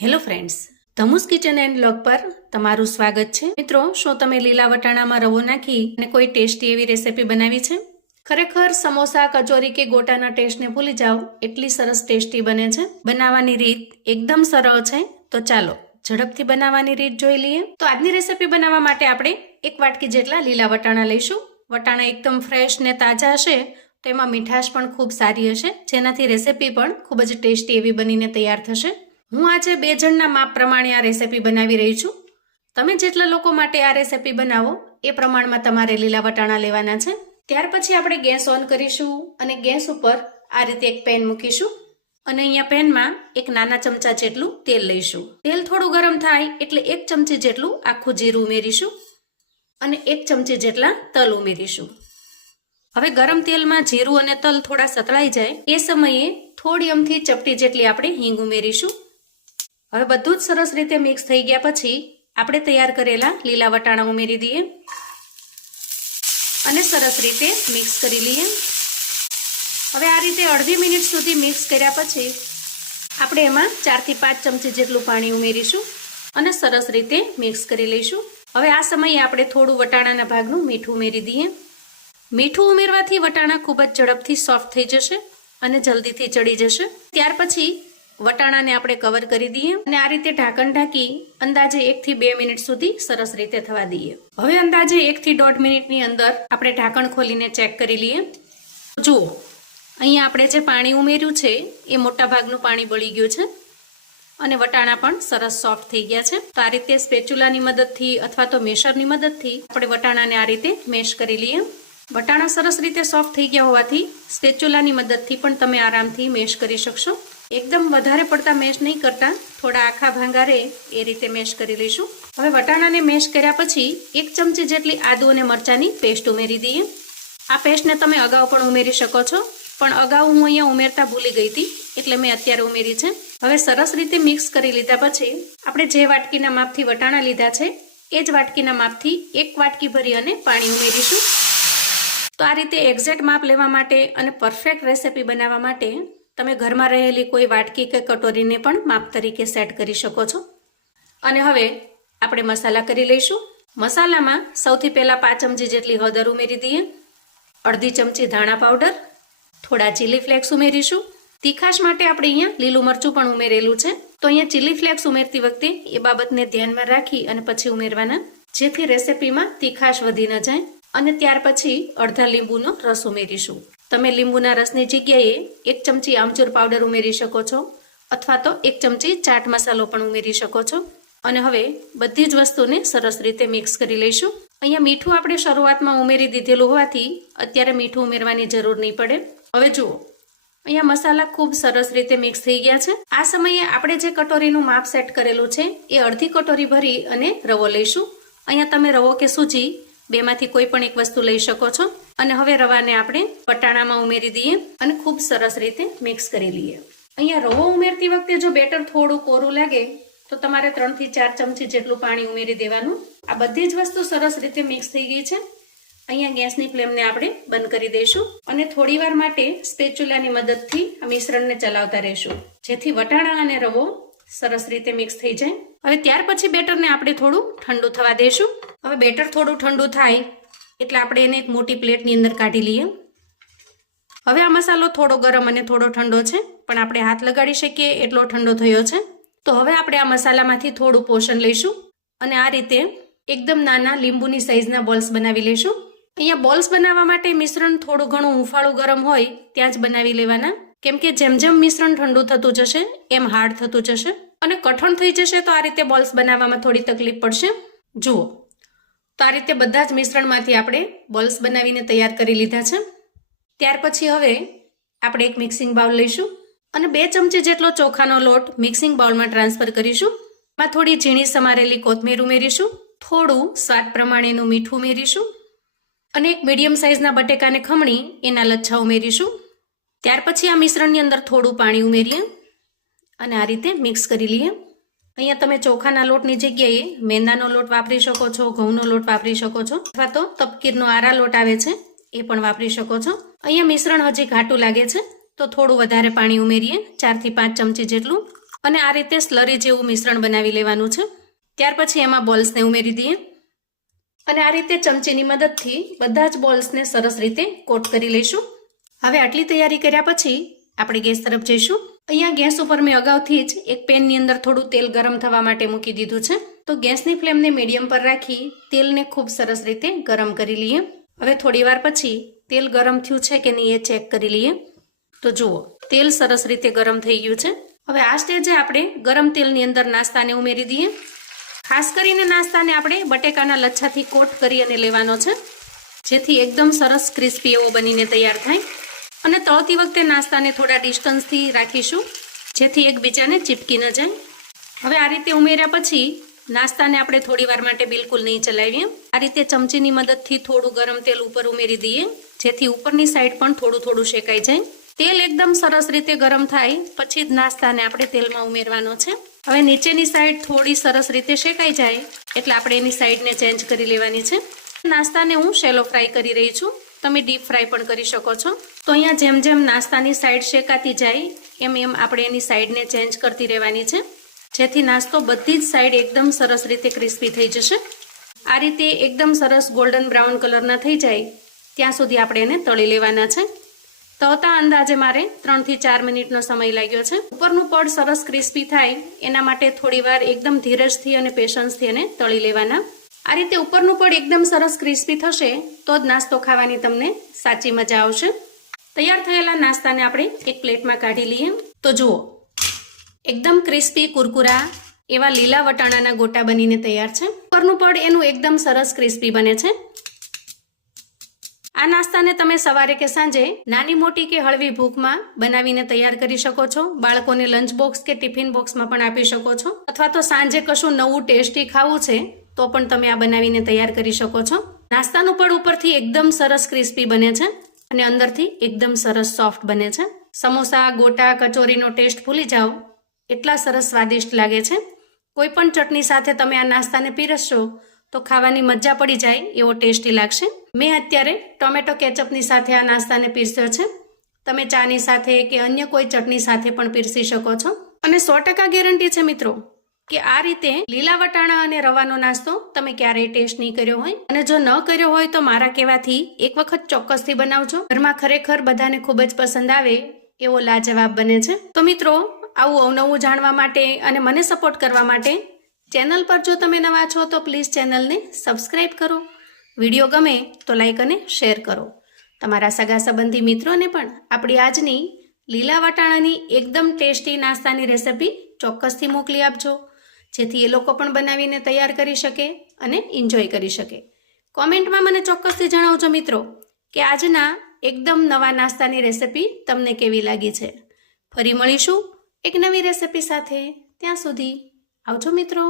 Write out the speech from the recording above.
Hello friends, ધમુસ kitchen and blog પર તમારું સ્વાગત છે. મિત્રો, શું તમે લીલા વટાણામાં રવો નાખી અને કોઈ ટેસ્ટી એવી રેસીપી બનાવી છે? ખરેખર સમોસા, કચોરી કે ગોટાના ટેસ્ટને ભૂલી જાઓ એટલી સરસ ટેસ્ટી બને છે. બનાવવાની રીત એકદમ સરળ છે, તો ચાલો ઝડપથી બનાવવાની રીત જોઈ લઈએ. તો આજની રેસીપી બનાવવા માટે આપણે 1 વાટકી જેટલા લીલા વટાણા લઈશું. વટાણા એકદમ ફ્રેશ ને તાજા હશે તો એમાં મીઠાશ પણ ખૂબ સારી હશે, જેનાથી રેસીપી પણ ખૂબ જ ટેસ્ટી એવી બનીને તૈયાર થશે. હું આજે 2 જણના માપ પ્રમાણે આ રેસીપી બનાવી રહી છું. તમે જેટલા લોકો માટે આ રેસીપી બનાવો એ પ્રમાણમાં તમારે લીલા વટાણા લેવાના છે. ત્યાર પછી આપણે ગેસ ઓન કરીશું અને ગેસ ઉપર આ રીતે એક પેન મૂકીશું અને અહીંયા પેનમાં એક નાના ચમચા જેટલું તેલ લઈશું. તેલ થોડું ગરમ થાય એટલે 1 ચમચી જેટલું આખું જીરું ઉમેરીશું અને 1 ચમચી જેટલા તલ ઉમેરીશું. હવે ગરમ તેલમાં જીરું અને તલ થોડા સતળાઈ જાય એ સમયે થોડી અમથી ચપટી જેટલી આપણે હિંગ ઉમેરીશું. હવે બધું જ સરસ રીતે મિક્સ થઈ ગયા પછી આપણે તૈયાર કરેલા લીલા વટાણા ઉમેરી દઈએ અને સરસ રીતે મિક્સ કરી લઈએ. હવે આ રીતે અડધી મિનિટ સુધી મિક્સ કર્યા પછી આપણે એમાં 4 થી 5 ચમચી જેટલું પાણી ઉમેરીશું અને સરસ રીતે મિક્સ કરી લઈશું. હવે આ સમયે આપણે થોડું વટાણાના ભાગનું મીઠું ઉમેરી દઈએ. મીઠું ઉમેરવાથી વટાણા ખૂબ જ ઝડપથી સોફ્ટ થઈ જશે અને જલ્દીથી ચડી જશે. ત્યાર પછી વટાણાને આપણે કવર કરી દઈએ અને આ રીતે ઢાંકણ ઢાંકી અંદાજે 1 થી 2 મિનિટ સુધી સરસ રીતે થવા દઈએ. હવે અંદાજે 1 થી 1.5 મિનિટની અંદર આપણે ઢાંકણ ખોલીને ચેક કરી લઈએ. જુઓ, અહીંયા આપણે જે પાણી ઉમેર્યું છે એ મોટા ભાગનું પાણી બળી ગયું છે અને વટાણા પણ સરસ સોફ્ટ થઈ ગયા છે. તો આ રીતે સ્પેચ્યુલાની મદદથી અથવા તો મેશરની મદદથી આપણે વટાણાને આ રીતે મેશ કરી લઈએ. વટાણા સરસ રીતે સોફ્ટ થઈ ગયા હોવાથી સ્પેચ્યુલાની મદદથી પણ તમે આરામથી મેશ કરી શકશો. એકદમ વધારે પડતા મેશ નહીં કરતા, થોડા આખા ભાંગા રહે એ રીતે મેશ કરી લઈશું. હવે વટાણાને મેશ કર્યા પછી 1 ચમચી જેટલી આદુ અને મરચાંની પેસ્ટ ઉમેરી દઈએ. આ પેસ્ટને તમે અગાઉ પણ ઉમેરી શકો છો, પણ અગાઉ હું અહીંયા ઉમેરતા ભૂલી ગઈ હતી એટલે મેં અત્યારે ઉમેરી છે. હવે સરસ રીતે મિક્સ કરી લીધા પછી આપણે જે વાટકીના માપથી વટાણા લીધા છે એ જ વાટકીના માપથી 1 વાટકી ભરી અને પાણી ઉમેરીશું. તો આ રીતે એક્ઝેક્ટ માપ લેવા માટે અને પરફેક્ટ રેસીપી બનાવવા માટે તમે ઘરમાં રહેલી કોઈ વાટકી કે કટોરીને પણ માપ તરીકે સેટ કરી શકો છો. અને હવે આપણે મસાલા કરી લઈશું. મસાલામાં સૌથી પહેલાં 5 ચમચી જેટલી હળદર ઉમેરી દઈએ, અડધી ચમચી ધાણા પાવડર, થોડા ચીલી ફ્લેક્સ ઉમેરીશું. તીખાશ માટે આપણે અહીંયા લીલું મરચું પણ ઉમેરેલું છે, તો અહીંયા ચીલી ફ્લેક્સ ઉમેરતી વખતે એ બાબતને ધ્યાનમાં રાખી અને પછી ઉમેરવાના, જેથી રેસીપીમાં તીખાશ વધી ન જાય. અને ત્યાર પછી અડધા લીંબુનો રસ ઉમેરીશું. તમે લીંબુના રસની જગ્યાએ 1 ચમચી આમચૂર પાવડર ઉમેરી શકો છો અથવા તો 1 ચમચી ચાટ મસાલો પણ ઉમેરી શકો છો. અને હવે બધી જ વસ્તુને સરસ રીતે મિક્સ કરી લઈશું. અહીંયા મીઠું આપણે શરૂઆતમાં ઉમેરી દીધેલું હોવાથી અત્યારે મીઠું ઉમેરવાની જરૂર નહીં પડે. હવે જુઓ, અહીંયા મસાલા ખૂબ સરસ રીતે મિક્સ થઈ ગયા છે. આ સમયે આપણે જે કટોરીનું માપ સેટ કરેલું છે એ અડધી કટોરી ભરી અને રવો લઈશું. અહીંયા તમે રવો કે સૂજી બેમાંથી કોઈ પણ એક વસ્તુ લઈ શકો છો. અને હવે રવાને આપણે વટાણામાં ઉમેરી દઈએ અને ખૂબ સરસ રીતે મિક્સ કરી લઈએ. અહીંયા રવો ઉમેરતી વખતે જો બેટર થોડું કોરું લાગે તો તમારે 3 થી 4 ચમચી જેટલું પાણી ઉમેરી દેવાનું. આ બધી જ વસ્તુ સરસ રીતે મિક્સ થઈ ગઈ છે. અહીંયા ગેસની ફ્લેમને આપણે બંધ કરી દઈશું અને થોડીવાર માટે સ્પેચ્યુલાની મદદથી આ મિશ્રણને ચલાવતા રહેશું, જેથી વટાણા અને રવો સરસ રીતે મિક્સ થઈ જાય. હવે ત્યાર પછી બેટરને આપણે થોડું ઠંડુ થવા દઈશું. હવે બેટર થોડું ઠંડુ થાય એટલે આપણે એને એક મોટી પ્લેટની અંદર કાઢી લઈએ. હવે આ મસાલો થોડો ગરમ અને થોડો ઠંડો છે, પણ આપણે હાથ લગાડી શકીએ એટલો ઠંડો થયો છે. તો હવે આપણે આ મસાલામાંથી થોડું પોષણ લઈશું અને આ રીતે એકદમ નાના લીંબુની સાઈઝના બોલ્સ બનાવી લઈશું. અહીંયા બોલ્સ બનાવવા માટે મિશ્રણ થોડું ઘણું હુંફાળું ગરમ હોય ત્યાં જ બનાવી લેવાના, કેમ કે જેમ જેમ મિશ્રણ ઠંડુ થતું જશે એમ હાર્ડ થતું જશે અને કઠણ થઈ જશે તો આ રીતે બોલ્સ બનાવવામાં થોડી તકલીફ પડશે. જુઓ, તો આ રીતે બધા જ મિશ્રણમાંથી આપણે બોલ્સ બનાવીને તૈયાર કરી લીધા છે. ત્યાર પછી હવે આપણે એક મિક્સિંગ બાઉલ લઈશું અને 2 ચમચી જેટલો ચોખાનો લોટ મિક્સિંગ બાઉલમાં ટ્રાન્સફર કરીશું. એમાં થોડી ઝીણી સમારેલી કોથમીર ઉમેરીશું, થોડું સ્વાદ પ્રમાણેનું મીઠું ઉમેરીશું અને એક મીડિયમ સાઇઝના બટેકાને ખમણી એના લચ્છા ઉમેરીશું. ત્યાર પછી આ મિશ્રણની અંદર થોડું પાણી ઉમેરીએ અને આ રીતે મિક્સ કરી લઈએ. અહીંયા તમે ચોખાના લોટની જગ્યાએ મેંદાનો લોટ વાપરી શકો છો, ઘઉંનો લોટ વાપરી શકો છો અથવા તો તપકીરનો આરા લોટ આવે છે એ પણ વાપરી શકો છો. અહીંયા મિશ્રણ હજી ઘાટું લાગે છે તો થોડું વધારે પાણી ઉમેરીએ, 4 થી 5 ચમચી જેટલું. અને આ રીતે સ્લરી જેવું મિશ્રણ બનાવી લેવાનું છે. ત્યાર પછી એમાં બોલ્સને ઉમેરી દઈએ અને આ રીતે ચમચીની મદદથી બધા જ બોલ્સને સરસ રીતે કોટ કરી લઈશું. હવે આટલી તૈયારી કર્યા પછી આપણે ગેસ તરફ જઈશું. અહીંયા ગેસ ઉપર મેં અગાઉથી જ એક પેનની અંદર થોડું તેલ ગરમ થવા માટે મૂકી દીધું છે. તો ગેસની ફ્લેમને મીડિયમ પર રાખી તેલને ખૂબ સરસ રીતે ગરમ કરી લઈએ. હવે થોડી વાર પછી તેલ ગરમ થયું છે કે નહીં એ ચેક કરી લઈએ. તો જુઓ, તેલ સરસ રીતે ગરમ થઈ ગયું છે. હવે આ સ્ટેજે આપણે ગરમ તેલની અંદર નાસ્તાને ઉમેરી દઈએ. ખાસ કરીને નાસ્તાને આપણે બટેકાના લચ્છાથી કોટ કરી અને લેવાનો છે, જેથી એકદમ સરસ ક્રિસ્પી એવો બનીને તૈયાર થાય. અને તળતી વખતે નાસ્તાને થોડા ડિસ્ટન્સથી રાખીશું, જેથી એકબીજાને ચીપકી ન જાય. હવે આ રીતે ઉમેર્યા પછી નાસ્તાને આપણે થોડી વાર માટે બિલકુલ નહીં ચલાવીએ. આ રીતે ચમચીની મદદથી થોડું ગરમ તેલ ઉપર ઉમેરી દઈએ, જેથી ઉપરની સાઈડ પણ થોડું થોડું શેકાઈ જાય. તેલ એકદમ સરસ રીતે ગરમ થાય પછી જ નાસ્તાને આપણે તેલમાં ઉમેરવાનો છે. હવે નીચેની સાઈડ થોડી સરસ રીતે શેકાઈ જાય એટલે આપણે એની સાઈડને ચેન્જ કરી લેવાની છે. નાસ્તાને હું શેલો ફ્રાય કરી રહી છું, તમે ડીપ ફ્રાય પણ કરી શકો છો. તો અહીંયા જેમ જેમ નાસ્તાની સાઈડ શેકાતી જાય એમ એમ આપણે એની સાઈડને ચેન્જ કરતી રહેવાની છે, જેથી નાસ્તો બધી જ સાઈડ એકદમ સરસ રીતે ક્રિસ્પી થઈ જશે. આ રીતે એકદમ સરસ ગોલ્ડન બ્રાઉન કલરના થઈ જાય ત્યાં સુધી આપણે એને તળી લેવાના છે. તળતા અંદાજે મારે 3 થી 4 મિનિટનો સમય લાગ્યો છે. ઉપરનું પડ સરસ ક્રિસ્પી થાય એના માટે થોડી વાર એકદમ ધીરજથી અને પેશન્સથી એને તળી લેવાના. આ રીતે ઉપરનું પડ એકદમ સરસ ક્રિસ્પી થશે તો જ નાસ્તો ખાવાની તમને સાચી મજા આવશે. તૈયાર થયેલા નાસ્તાને આપણે એક પ્લેટમાં કાઢી લઈએ. તો જુઓ, એકદમ ક્રિસ્પી કુરકુરા એવા લીલા વટાણાના ગોટા બનીને તૈયાર છે. ઉપરનું પડ એનું એકદમ સરસ ક્રિસ્પી બને છે. આ નાસ્તાને તમે સવારે કે સાંજે નાની મોટી કે હળવી ભૂખમાં બનાવીને તૈયાર કરી શકો છો. બાળકોને લંચ બોક્સ કે ટિફિન બોક્સમાં પણ આપી શકો છો, અથવા તો સાંજે કશું નવું ટેસ્ટી ખાવું છે તો પણ તમે આ બનાવીને તૈયાર કરી શકો છો. નાસ્તાનું પડ ઉપરથી એકદમ સરસ ક્રિસ્પી બને છે અને અંદરથી એકદમ સરસ સોફ્ટ બને છે. સમોસા, ગોટા, કચોરીનો ટેસ્ટ ભૂલી જાઓ એટલા સરસ સ્વાદિષ્ટ લાગે છે. કોઈ પણ ચટણી સાથે તમે આ નાસ્તાને પીરસશો તો ખાવાની મજા પડી જાય એવો ટેસ્ટી લાગશે. મેં અત્યારે ટોમેટો કેચઅપની સાથે આ નાસ્તાને પીરસ્યો છે. તમે ચાની સાથે કે અન્ય કોઈ ચટણી સાથે પણ પીરસી શકો છો. અને 100% ગેરંટી છે મિત્રો કે આ રીતે લીલા વટાણા અને રવાનો નાસ્તો તમે ક્યારેય ટેસ્ટ નહીં કર્યો હોય. અને જો ન કર્યો હોય તો મારા કહેવાથી એક વખત ચોક્કસથી બનાવજો. ઘરમાં ખરેખર બધાને ખૂબ જ પસંદ આવે એવો લાજવાબ બને છે. તો મિત્રો, આવું અવનવું જાણવા માટે અને મને સપોર્ટ કરવા માટે ચેનલ પર જો તમે નવા છો તો પ્લીઝ ચેનલને સબસ્ક્રાઈબ કરો. વિડીયો ગમે તો લાઈક અને શેર કરો. તમારા સગા સંબંધી મિત્રોને પણ આપણી આજની લીલા વટાણાની એકદમ ટેસ્ટી નાસ્તાની રેસિપી ચોક્કસથી મોકલી આપજો, જેથી એ લોકો પણ બનાવીને તૈયાર કરી શકે અને એન્જોય કરી શકે. કોમેન્ટમાં મને ચોક્કસથી જણાવજો મિત્રો કે આજના એકદમ નવા નાસ્તાની રેસિપી તમને કેવી લાગી છે. ફરી મળીશું એક નવી રેસિપી સાથે. ત્યાં સુધી આવજો મિત્રો.